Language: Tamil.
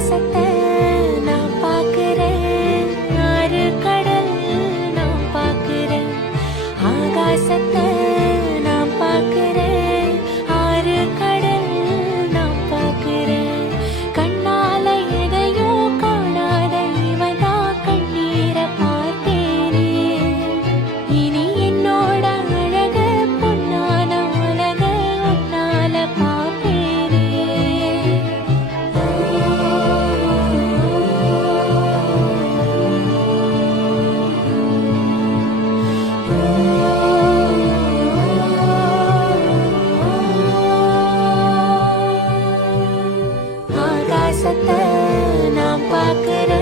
ஆகாசத்தை நான் பார்க்கிறேன், ஆறு கடல் நான் பார்க்கிறேன். ஆகாசத்தை நான் பார்க்கிறேன், ஆறு கடல் நான் பார்க்கிறேன். கண்ணால எதையோ காணாத இவன்தான் கண்ணீரை பார்த்தேனே. இனி என்னோட அழக பொன்னான உலக உன்னால பார்ப்பேனே. ஆகாசத்தை நான் பார்க்கிறேன்,